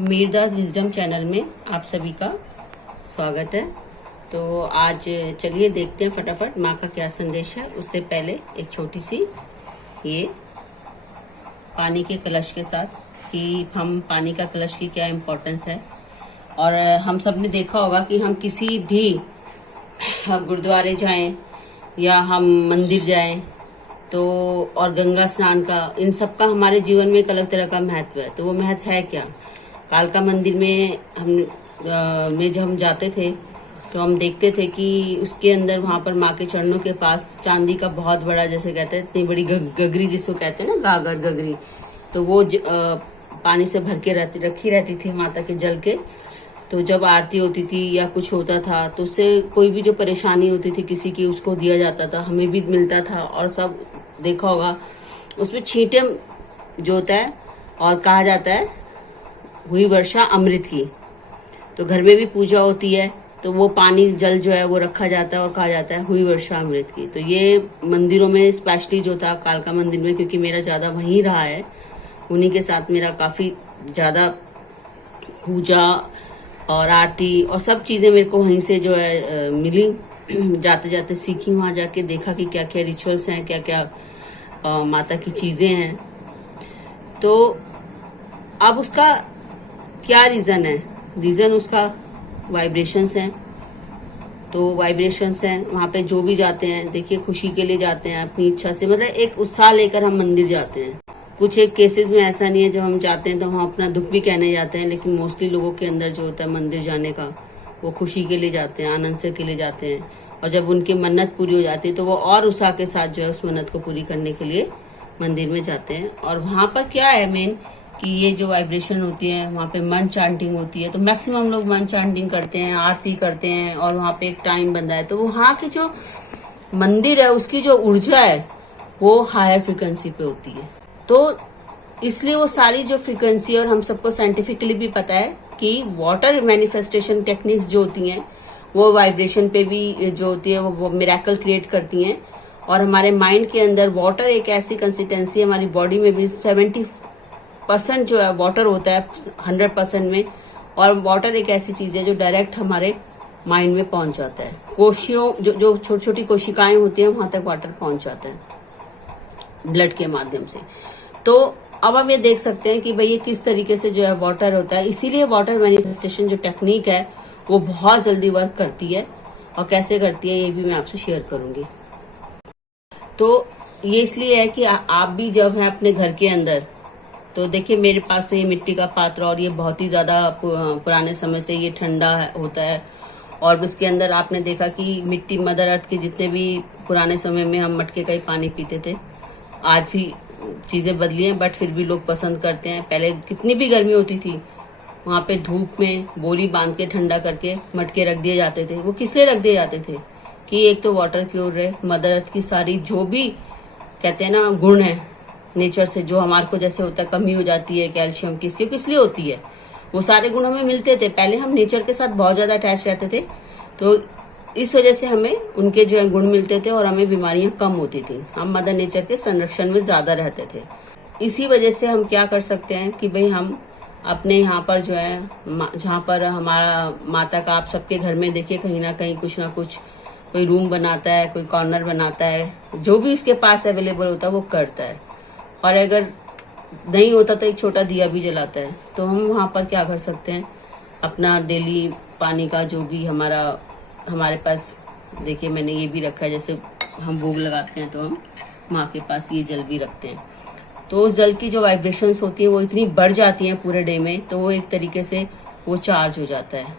मीरदास wisdom channel में आप सभी का स्वागत है। तो आज चलिए देखते हैं फटाफट माँ का क्या संदेश है। उससे पहले एक छोटी सी ये पानी के कलश के साथ कि हम पानी का कलश की क्या इम्पोर्टेंस है। और हम सब ने देखा होगा कि हम किसी भी गुरुद्वारे जाएं या हम मंदिर जाएं तो और गंगा स्नान का, इन सब का हमारे जीवन में एक अलग तरह का महत्व है। तो वो महत्व है क्या? कालका मंदिर में जब हम जाते थे तो हम देखते थे कि उसके अंदर वहां पर माँ के चरणों के पास चांदी का बहुत बड़ा, जैसे कहते हैं इतनी बड़ी गगरी जिसको कहते हैं ना, गागर गगरी, तो वो पानी से भर के रखी रहती थी माता के जल के। तो जब आरती होती थी या कुछ होता था तो उससे कोई भी जो परेशानी होती थी किसी की, उसको दिया जाता था, हमें भी मिलता था। और सब देखा होगा उसमें छींटे जो होता है और कहा जाता है हुई वर्षा अमृत की। तो घर में भी पूजा होती है तो वो पानी जल जो है वो रखा जाता है और कहा जाता है हुई वर्षा अमृत की। तो ये मंदिरों में स्पेशली जो था कालका मंदिर में, क्योंकि मेरा ज्यादा वहीं रहा है, उन्हीं के साथ मेरा काफी ज्यादा पूजा और आरती और सब चीजें मेरे को वहीं से जो है मिली। जाते जाते सीखी, वहां जाके देखा कि क्या क्या रिचुअल्स हैं, क्या क्या माता की चीजें हैं। तो अब उसका क्या रीजन है? रीजन उसका वाइब्रेशंस हैं। तो वाइब्रेशंस हैं, वहां पे जो भी जाते हैं, देखिए खुशी के लिए जाते हैं, अपनी इच्छा से, मतलब एक उत्साह लेकर हम मंदिर जाते हैं। कुछ एक केसेस में ऐसा नहीं है जब हम जाते हैं तो हम अपना दुख भी कहने जाते हैं, लेकिन मोस्टली लोगों के अंदर जो होता है मंदिर जाने का, वो खुशी के लिए जाते हैं, आनंद से के लिए जाते हैं। और जब उनकी मन्नत पूरी हो जाती है तो वो और उत्साह के साथ जो है उस मन्नत को पूरी करने के लिए मंदिर में जाते हैं। और वहां पर क्या है मेन कि ये जो वाइब्रेशन होती है, वहां पे मन चांटिंग होती है। तो मैक्सिमम लोग मन चांटिंग करते हैं, आरती करते हैं, और वहां पे एक टाइम बंधा है। तो वहां की जो मंदिर है उसकी जो ऊर्जा है वो हायर फ्रिक्वेंसी पे होती है। तो इसलिए वो सारी जो फ्रिक्वेंसी, और हम सबको साइंटिफिकली भी पता है कि वाटर मैनिफेस्टेशन टेक्निक्स जो होती हैं वो वाइब्रेशन पे भी जो होती है वो मिरेकल क्रिएट करती हैं। और हमारे माइंड के अंदर वाटर एक ऐसी कंसिस्टेंसी है, हमारी बॉडी में भी 70% जो है वाटर होता है 100% में। और वाटर एक ऐसी चीज है जो डायरेक्ट हमारे माइंड में पहुंच जाता है। कोशियों जो छोटी छोटी कोशिकाएं होती हैं वहां तक वाटर पहुंच जाता है ब्लड के माध्यम से। तो अब हम ये देख सकते हैं कि भाई ये किस तरीके से जो है वाटर होता है। इसीलिए वाटर मैनिफेस्टेशन जो टेक्निक है वो बहुत जल्दी वर्क करती है। और कैसे करती है ये भी मैं आपसे शेयर करूंगी। तो ये इसलिए है कि आप भी जब है अपने घर के अंदर, तो देखिए मेरे पास तो ये मिट्टी का पात्र, और ये बहुत ही ज्यादा पुराने समय से ये ठंडा होता है। और उसके अंदर आपने देखा कि मिट्टी, मदर अर्थ के जितने भी पुराने समय में हम मटके का ही पानी पीते थे। आज भी चीजें बदली हैं बट फिर भी लोग पसंद करते हैं। पहले कितनी भी गर्मी होती थी, वहां पे धूप में बोरी बांध के ठंडा करके मटके रख दिए जाते थे। वो किस लिए रख दिए जाते थे कि एक तो वाटर प्योर रहे, मदर अर्थ की सारी जो भी कहते हैं ना गुण है नेचर से, जो हमारे को जैसे होता है कमी हो जाती है कैल्शियम की, इसकी किस लिए होती है, वो सारे गुण हमें मिलते थे। पहले हम नेचर के साथ बहुत ज्यादा अटैच रहते थे, तो इस वजह से हमें उनके जो है गुण मिलते थे और हमें बीमारियां कम होती थी। हम मदर नेचर के संरक्षण में ज्यादा रहते थे। इसी वजह से हम क्या कर सकते हैं कि भाई हम अपने यहाँ पर जो है, जहाँ पर हमारा माता का, आप सबके घर में देखिए कहीं ना कहीं कुछ ना कुछ कोई रूम बनाता है, कोई कॉर्नर बनाता है, जो भी उसके पास अवेलेबल होता है वो करता है। और अगर नहीं होता तो एक छोटा दिया भी जलाता है। तो हम वहां पर क्या कर सकते हैं, अपना डेली पानी का जो भी हमारे पास, देखिए मैंने ये भी रखा है, जैसे हम भोग लगाते हैं तो हम माँ के पास ये जल भी रखते हैं। तो उस जल की जो वाइब्रेशंस होती हैं वो इतनी बढ़ जाती हैं पूरे डे में, तो वो एक तरीके से वो चार्ज हो जाता है।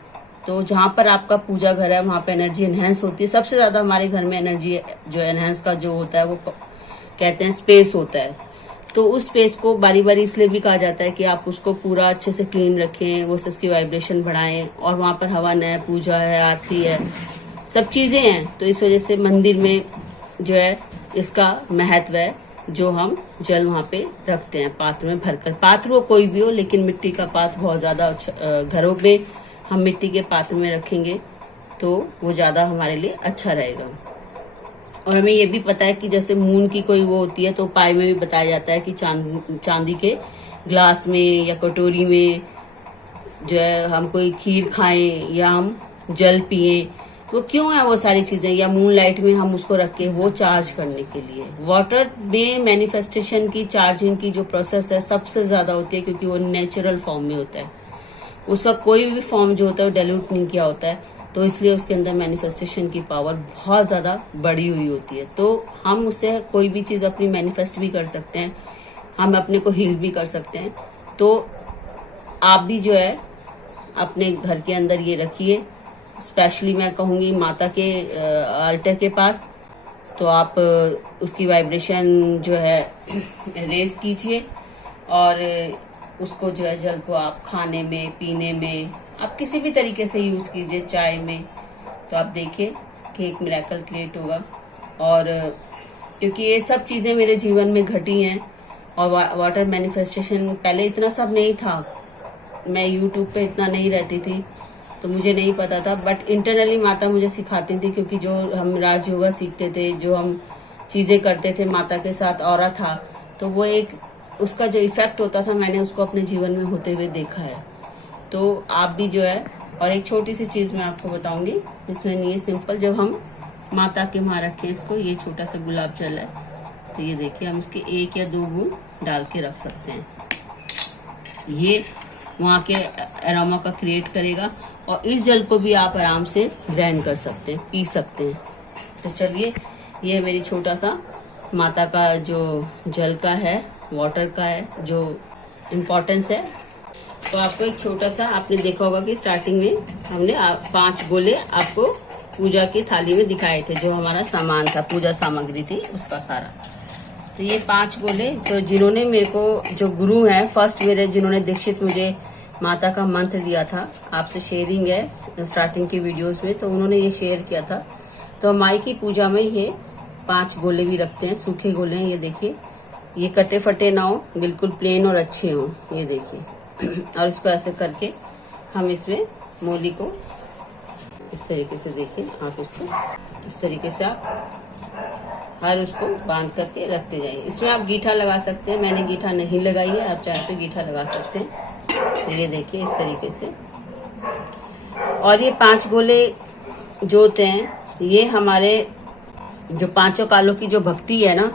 तो जहां पर आपका पूजा घर है वहां पे एनर्जी एनहेंस होती है। सबसे ज्यादा हमारे घर में एनर्जी जो एनहेंस का जो होता है वो कहते हैं स्पेस होता है। तो उस स्पेस को बारी बारी इसलिए भी कहा जाता है कि आप उसको पूरा अच्छे से क्लीन रखें, वो उसकी वाइब्रेशन बढ़ाएं। और वहां पर हवन है, पूजा है, आरती है, सब चीजें हैं। तो इस वजह से मंदिर में जो है इसका महत्व है, जो हम जल वहां पे रखते हैं पात्र में भरकर। पात्र वो कोई भी हो, लेकिन मिट्टी का पात्र बहुत ज्यादा घरों में हम मिट्टी के पात्र में रखेंगे तो वो ज्यादा हमारे लिए अच्छा रहेगा। और हमें ये भी पता है कि जैसे मून की कोई वो होती है तो उपाय में भी बताया जाता है कि चांदी के ग्लास में या कटोरी में जो है हम कोई खीर खाएं या हम जल पिए, तो क्यों है वो सारी चीजें, या मून लाइट में हम उसको रख के वो चार्ज करने के लिए। वाटर में मैनिफेस्टेशन की चार्जिंग की जो प्रोसेस है सबसे ज्यादा होती है, क्योंकि वो नेचुरल फॉर्म में होता है, उसका कोई भी फॉर्म जो होता है वो डाइल्यूट नहीं किया होता है, तो इसलिए उसके अंदर मैनिफेस्टेशन की पावर बहुत ज्यादा बढ़ी हुई होती है। तो हम उससे कोई भी चीज अपनी मैनिफेस्ट भी कर सकते हैं, हम अपने को हील भी कर सकते हैं। तो आप भी जो है अपने घर के अंदर ये रखिए, स्पेशली मैं कहूंगी माता के अल्टर के पास, तो आप उसकी वाइब्रेशन जो है रेज कीजिए, और उसको जो है जल को आप खाने में, पीने में, आप किसी भी तरीके से यूज कीजिए, चाय में, तो आप देखिए कि एक मिरेकल क्रिएट होगा। और क्योंकि ये सब चीजें मेरे जीवन में घटी हैं, और वाटर मैनिफेस्टेशन पहले इतना सब नहीं था, मैं यूट्यूब पे इतना नहीं रहती थी तो मुझे नहीं पता था, बट इंटरनली माता मुझे सिखाती थी, क्योंकि जो हम राज योगा सीखते थे, जो हम चीजें करते थे माता के साथ ऑरा था, तो वो एक उसका जो इफेक्ट होता था मैंने उसको अपने जीवन में होते हुए देखा है। तो आप भी जो है, और एक छोटी सी चीज मैं आपको बताऊंगी, इसमें नहीं है सिंपल, जब हम माता के वहां रखें इसको, ये छोटा सा गुलाब जल है, तो ये देखिए हम इसके 1 या 2 बूंद डाल के रख सकते हैं, ये वहाँ के अरोमा का क्रिएट करेगा, और इस जल को भी आप आराम से ग्राइंड कर सकते हैं, पी सकते हैं। तो चलिए, ये है मेरी छोटा सा माता का जो जल का है, वाटर का है, जो इम्पोर्टेंस है। तो आपको एक छोटा सा, आपने देखा होगा कि स्टार्टिंग में हमने 5 गोले आपको पूजा की थाली में दिखाए थे, जो हमारा सामान था, पूजा सामग्री थी उसका सारा। तो ये 5 गोले, तो जिन्होंने मेरे को, जो गुरु हैं फर्स्ट मेरे, जिन्होंने दीक्षित मुझे माता का मंत्र दिया था, आपसे शेयरिंग है स्टार्टिंग की वीडियोस में, तो उन्होंने ये शेयर किया था। तो माई की पूजा में ये 5 गोले भी रखते हैं, सूखे गोले हैं, ये देखिए, ये कटे फटे ना हो, बिल्कुल प्लेन और अच्छे हो, ये देखिए। और इसको ऐसे करके हम इसमें मूली को इस तरीके से, देखिए आप इसको इस तरीके से आप हर उसको बांध करके रखते जाइए। इसमें आप गीठा लगा सकते हैं, मैंने गीठा नहीं लगाई है, आप चाहे तो गीठा लगा सकते हैं। तो ये देखिए इस तरीके से, और ये 5 गोले जो होते हैं, ये हमारे जो 5 कालों की जो भक्ति है ना,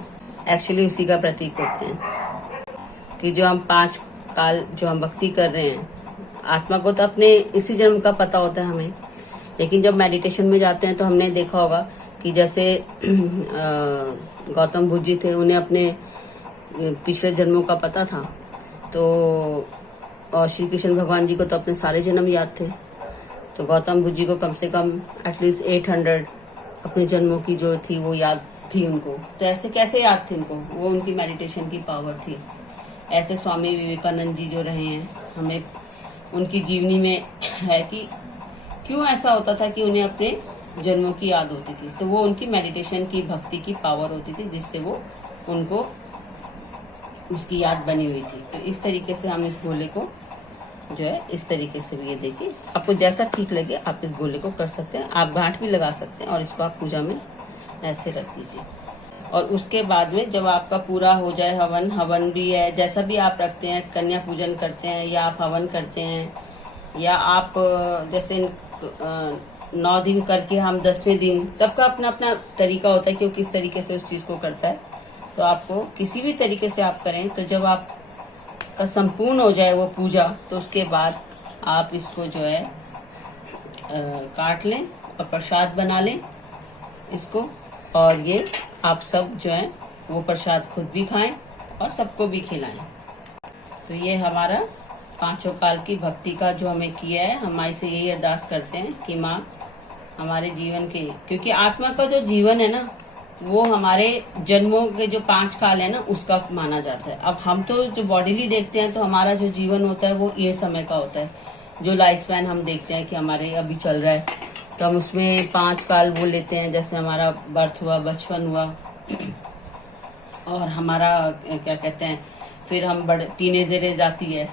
एक्चुअली उसी का प्रतीक होते हैं, कि जो हम 5 काल जो हम भक्ति कर रहे हैं, आत्मा को तो अपने इसी जन्म का पता होता है हमें, लेकिन जब मेडिटेशन में जाते हैं तो हमने देखा होगा कि जैसे गौतम बुद्ध जी थे, उन्हें अपने पिछले जन्मों का पता था, तो और श्री कृष्ण भगवान जी को तो अपने सारे जन्म याद थे, तो गौतम बुद्ध जी को कम से कम एटलीस्ट 800 अपने जन्मों की जो थी वो याद थी उनको। तो ऐसे कैसे याद थी उनको, वो उनकी मेडिटेशन की पावर थी। ऐसे स्वामी विवेकानंद जी जो रहे हैं, हमें उनकी जीवनी में है कि क्यों ऐसा होता था कि उन्हें अपने जन्मों की याद होती थी, तो वो उनकी मेडिटेशन की, भक्ति की पावर होती थी, जिससे वो उनको उसकी याद बनी हुई थी। तो इस तरीके से हम इस गोले को जो है इस तरीके से भी, ये देखिए, आपको जैसा ठीक लगे आप इस गोले को कर सकते हैं, आप गांठ भी लगा सकते हैं, और इसको आप पूजा में ऐसे रख दीजिए। और उसके बाद में जब आपका पूरा हो जाए, हवन भी है, जैसा भी आप रखते हैं, कन्या पूजन करते हैं या आप हवन करते हैं, या आप जैसे 9 दिन करके हम 10वें दिन, सबका अपना अपना तरीका होता है कि वो किस तरीके से उस चीज को करता है। तो आपको किसी भी तरीके से आप करें, तो जब आपका संपूर्ण हो जाए वो पूजा, तो उसके बाद आप इसको जो है काट लें और प्रसाद बना लें इसको, और ये आप सब जो है वो प्रसाद खुद भी खाएं और सबको भी खिलाएं। तो ये हमारा 5 काल की भक्ति का जो हमें किया है, हम माई से यही अरदास करते हैं कि माँ हमारे जीवन के, क्योंकि आत्मा का जो जीवन है ना, वो हमारे जन्मों के जो 5 काल है ना, उसका माना जाता है। अब हम तो जो बॉडीली देखते हैं, तो हमारा जो जीवन होता है वो ये समय का होता है, जो लाइफ स्पैन हम देखते हैं कि हमारे अभी चल रहा है, तो हम उसमें 5 काल वो लेते हैं, जैसे हमारा बर्थ हुआ, बचपन हुआ, और हमारा क्या कहते हैं, फिर हम बड़े टीनेजर एज आती है,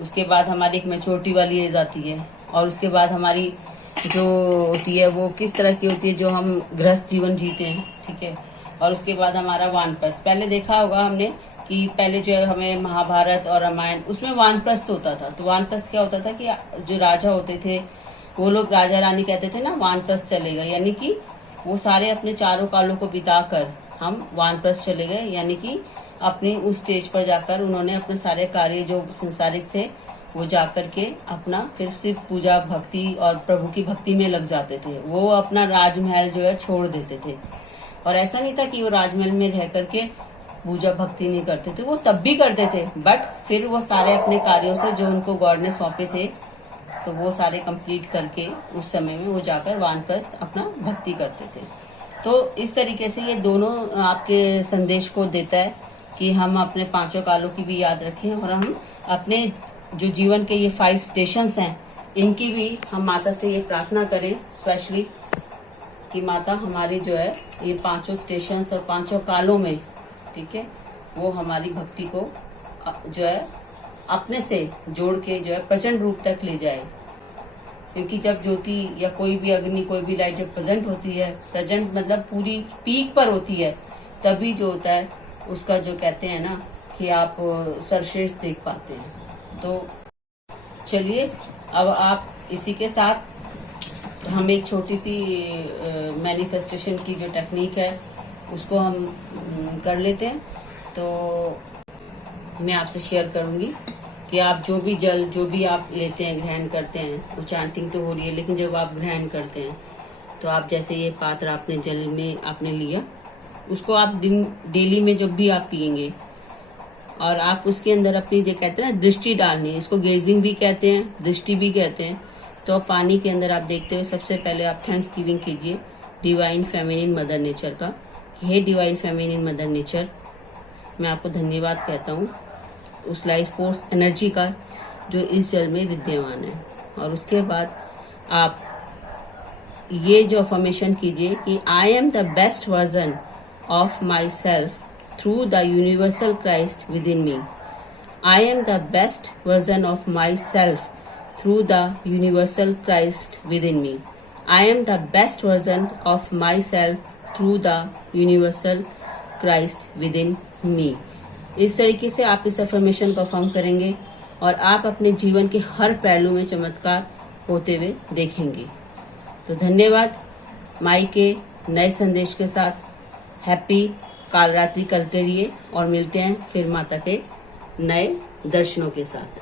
उसके बाद हमारी एक मैच्योरिटी वाली एज आती है, और उसके बाद हमारी जो होती है वो किस तरह की होती है, जो हम गृहस्थ जीवन जीते हैं, ठीक है। और उसके बाद हमारा वानप्रस्थ, पहले देखा होगा हमने कि पहले जो है हमें महाभारत और रामायण उसमें वानप्रस्थ होता था। तो वानप्रस्थ क्या होता था कि जो राजा होते थे वो लोग राजा रानी कहते थे ना वानप्रस्थ चले गए, यानी कि वो सारे अपने चारों कालों को बिताकर हम वानप्रस्थ चले गए, यानी कि अपनी उस स्टेज पर जाकर उन्होंने अपने सारे कार्य जो संसारिक थे वो जाकर के अपना फिर सिर्फ पूजा भक्ति और प्रभु की भक्ति में लग जाते थे। वो अपना राजमहल जो है छोड़ देते थे। और ऐसा नहीं था कि वो राजमहल में रह करके पूजा भक्ति नहीं करते थे, वो तब भी करते थे, बट फिर वो सारे अपने कार्यों से जो उनको गॉड ने सौंपे थे तो वो सारे कंप्लीट करके उस समय में वो जाकर वानप्रस्थ अपना भक्ति करते थे। तो इस तरीके से ये दोनों आपके संदेश को देता है कि हम अपने पांचों कालों की भी याद रखें और हम अपने जो जीवन के ये 5 स्टेशंस हैं इनकी भी हम माता से ये प्रार्थना करें, स्पेशली कि माता हमारे जो है ये 5 स्टेशंस और 5 कालों में, ठीक है, वो हमारी भक्ति को जो है अपने से जोड़ के जो है प्रचंड रूप तक ले जाए। क्योंकि जब ज्योति या कोई भी अग्नि कोई भी लाइट जब प्रेजेंट होती है, प्रेजेंट मतलब पूरी पीक पर होती है, तभी जो होता है उसका जो कहते हैं ना कि आप सर्वश्रेष्ठ देख पाते हैं। तो चलिए अब आप इसी के साथ हम एक छोटी सी मैनिफेस्टेशन की जो टेक्निक है उसको हम कर लेते हैं। तो मैं आपसे शेयर करूंगी कि आप जो भी जल जो भी आप लेते हैं ग्रहण करते हैं, वो चांटिंग तो हो रही है, लेकिन जब आप ग्रहण करते हैं तो आप जैसे ये पात्र आपने जल में आपने लिया, उसको आप डेली में जब भी आप पियेंगे और आप उसके अंदर अपनी जो कहते हैं ना दृष्टि डालनी है, इसको गेजिंग भी कहते हैं, दृष्टि भी कहते हैं। तो पानी के अंदर आप देखते हुए सबसे पहले आप थैंक्स गिविंग कीजिए डिवाइन फेमिनिन मदर नेचर का। हे डिवाइन फेमिनिन मदर नेचर, मैं आपको धन्यवाद कहता हूँ उस लाइफ फोर्स एनर्जी का जो इस जल में विद्यमान है। और उसके बाद आप ये जो अफर्मेशन कीजिए कि I am the best version of my self through the universal Christ within me. I am the best version of myself through the universal Christ within me. I am the best version of myself through the universal Christ within me. इस तरीके से आप इस affirmation को form करेंगे और आप अपने जीवन के हर पहलू में चमत्कार होते हुए देखेंगे। तो धन्यवाद। माई के नए संदेश के साथ हैप्पी काल रात्रि करते रहिए और मिलते हैं फिर माता के नए दर्शनों के साथ।